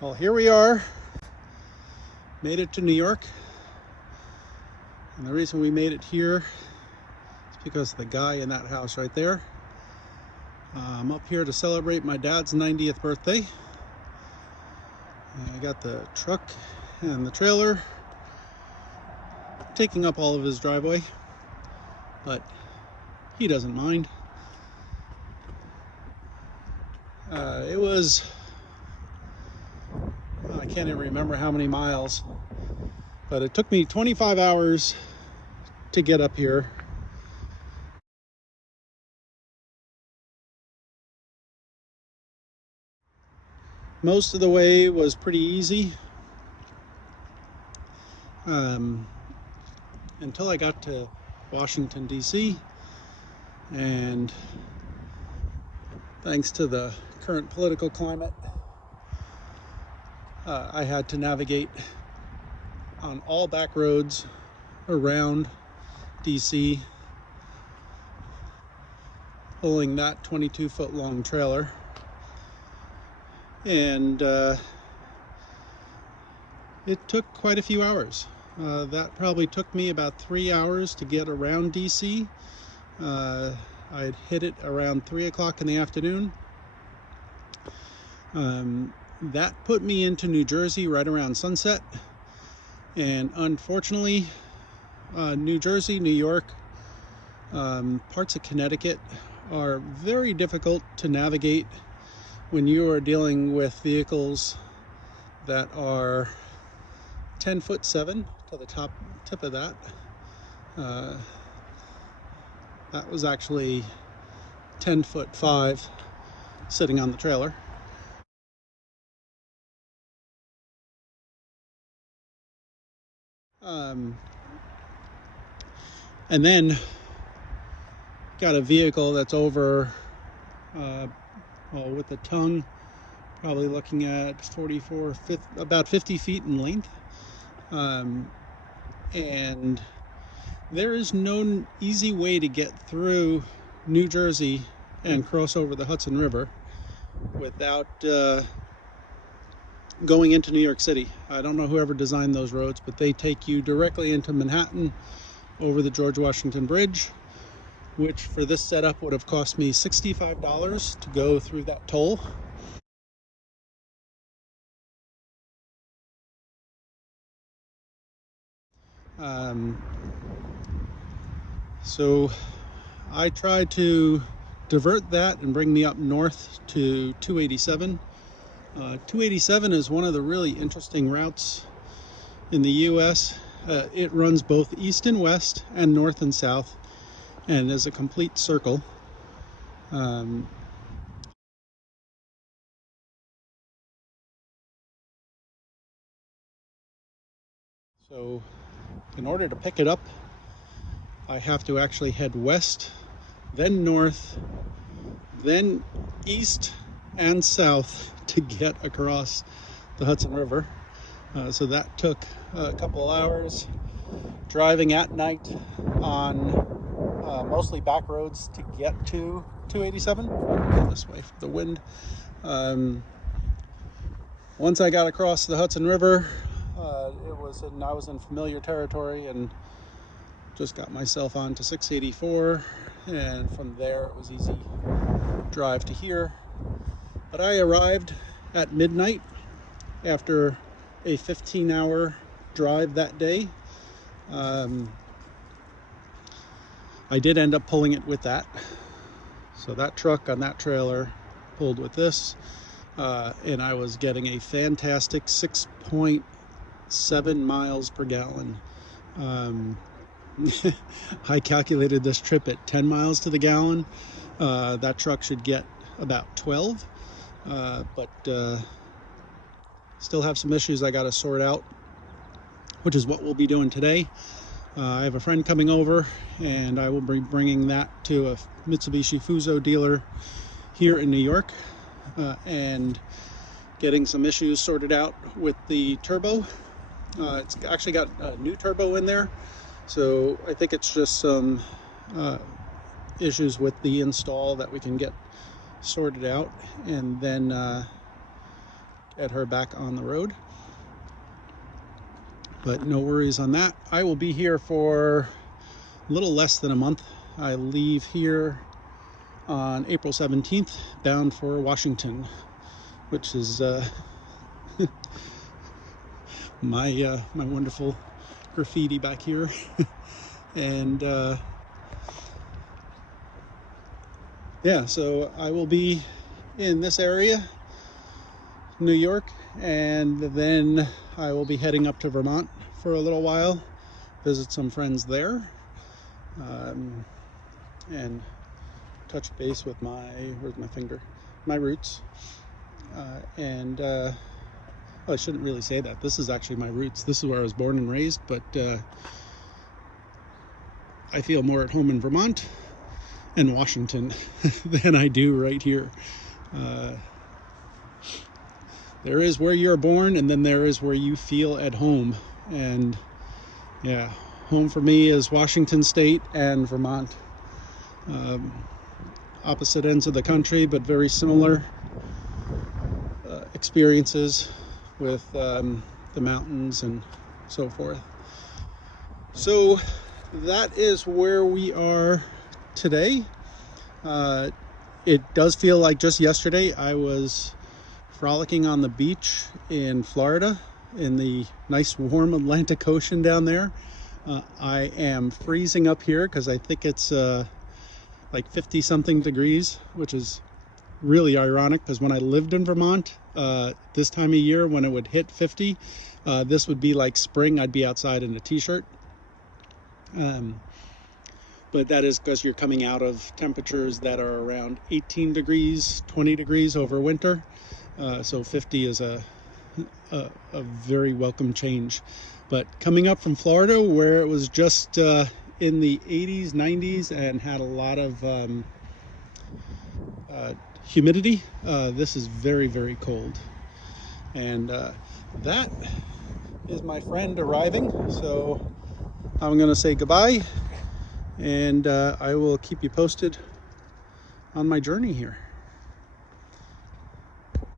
Well, here we are, made it to New York, and the reason we made it here is because of the guy in that house right there. I'm up here to celebrate my dad's 90th birthday. And I got the truck and the trailer taking up all of his driveway, but he doesn't mind. It was, I can't even remember how many miles, but it took me 25 hours to get up here. Most of the way was pretty easy until I got to Washington, D.C. And thanks to the current political climate, I had to navigate on all back roads around DC, pulling that 22-foot long trailer. And it took quite a few hours. That probably took me about 3 hours to get around DC. I'd hit it around 3 o'clock in the afternoon. That put me into New Jersey right around sunset. And unfortunately, New Jersey, New York, parts of Connecticut are very difficult to navigate when you are dealing with vehicles that are 10'7" to the tip of that. That was actually 10'5" sitting on the trailer. And then got a vehicle that's over, with the tongue, probably looking at about 50 feet in length. And there is no easy way to get through New Jersey and cross over the Hudson River without going into New York City. I don't know whoever designed those roads, but they take you directly into Manhattan over the George Washington Bridge, which for this setup would have cost me $65 to go through that toll. So I tried to divert that and bring me up north to 287. 287 is one of the really interesting routes in the US. It runs both east and west and north and south, and is a complete circle. So in order to pick it up, I have to actually head west, then north, then east and south to get across the Hudson River. So that took a couple of hours driving at night on mostly back roads to get to 287. Go this way for the wind. Once I got across the Hudson River, I was in familiar territory and just got myself onto 684, and from there it was easy drive to here. But I arrived at midnight after a 15-hour drive that day. I did end up pulling it with that. So that truck on that trailer pulled with this, and I was getting a fantastic 6.7 miles per gallon. I calculated this trip at 10 miles to the gallon. That truck should get about 12, but still have some issues I got to sort out, which is what we'll be doing today. I have a friend coming over, and I will be bringing that to a Mitsubishi Fuso dealer here in New York, and getting some issues sorted out with the turbo. It's actually got a new turbo in there, so I think it's just some issues with the install that we can get sorted out, and then get her back on the road. But no worries on that. I will be here for a little less than a month. I leave here on April 17th, bound for Washington, which is my wonderful graffiti back here. And yeah, so I will be in this area, New York, and then I will be heading up to Vermont for a little while, visit some friends there, and touch base with where's my finger? My roots. Well, I shouldn't really say that. This is actually my roots. This is where I was born and raised, but I feel more at home in Vermont and Washington than I do right here. There is where you're born, and then there is where you feel at home. And yeah, home for me is Washington State and Vermont. Opposite ends of the country, but very similar experiences with the mountains and so forth. So that is where we are today. It does feel like just yesterday I was frolicking on the beach in Florida in the nice warm Atlantic Ocean down there. I am freezing up here because I think it's like 50 something degrees, which is really ironic because when I lived in Vermont this time of year, when it would hit 50, this would be like spring. I'd be outside in a t-shirt. But that is because you're coming out of temperatures that are around 18 degrees, 20 degrees over winter. So 50 is a very welcome change. But coming up from Florida, where it was just in the 80s, 90s, and had a lot of humidity, this is very, very cold. And that is my friend arriving. So I'm going to say goodbye, and I will keep you posted on my journey here.